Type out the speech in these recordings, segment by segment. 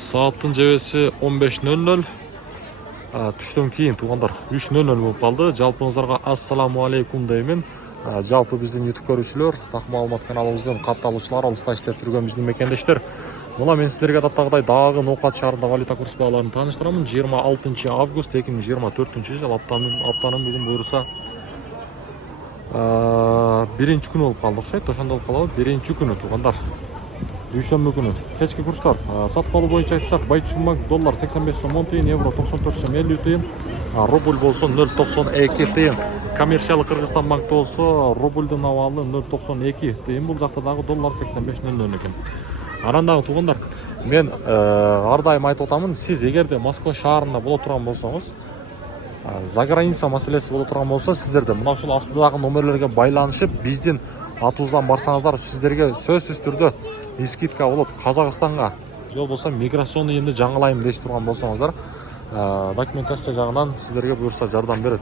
Сааттын жебеси 15:00. Түштөн кийин туугандар 3:00 болуп калды. Жалпыңыздарга ассаламу алейкум деймин. Жалпы биздин YouTube көрүүчүлөр, так маалымат каналыбыздын катталуучулары, алыста иштеп жүргөн биздин мекендештер. Мына мен сиздерге адаттагыдай дагы Ноокат шаарында валюта курс бааларын тааныштырамын. 26 август 2024 аптанын бүгүн буюрса биринчи күнү болуп калды окшойт. Ошондо болуп калабы? Биринчи күнү туугандар. Дүйшөмбү күнү кечки курстар сатып алуу боюнча айтсак, Байчун банк доллар 85 сом 10 тыйын, евро 94 сом 50 тыйын, рубль болсо 0.92 тыйын. Коммерциялык Кыргызстан банкта болсо рубльдун абалы 0.92 тыйын. Бул жакта дагы доллар 85.00 экен. Анан дагы туугандар, мен ар дайым айтып атамын, сиз эгерде Москва шаарында боло турган болсоңуз, заграница маселеси боло турган болсо, сиздерде мына ушул астыдагы номерлерге байланышып биздин атыбыздан барсаңыздар, сиздерге сөзсүз түрдө скидка болот. Казакстанга же болбосо миграционный эмне жаңылайм деш турган болсоңуздар, документация жагынан сиздерге буюрса жардам берет.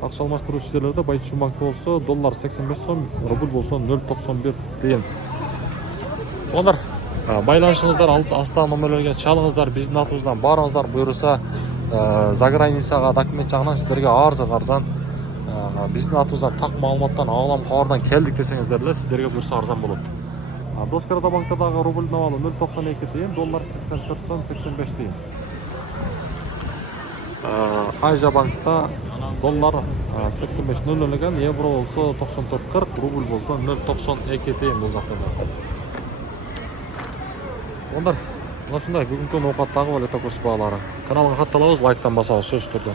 Акча алмаштыруучу жерлерде Байчун банкта болсо доллар 85 сом, рубль болсо 0.91 тыйын. Туугандар, байланышыңыздар, астагы номерлерге чалыңыздар, биздин атыбыздан барыңыздар, буюрса заграницага документ жагынан сиздерге арзан биздин атыбыздан так маалыматтан, агалам кабардан келдик десеңиздер эле сиздерге буюрса арзан болот. Доскарада банкта дагы рубльдун абалы 0.92 тыйын, доллар 84 сом 85 тыйын. Айжа банкта доллар 85.00 экен, евро болсо 94.40, рубль болсо 0.92 тыйын бул жакта. Ондар, мына ушундай бүгүнкү ноокаттагы валюта курс баалары. Каналга катталабыз, лайктан басабыз сөзсүз түрдө.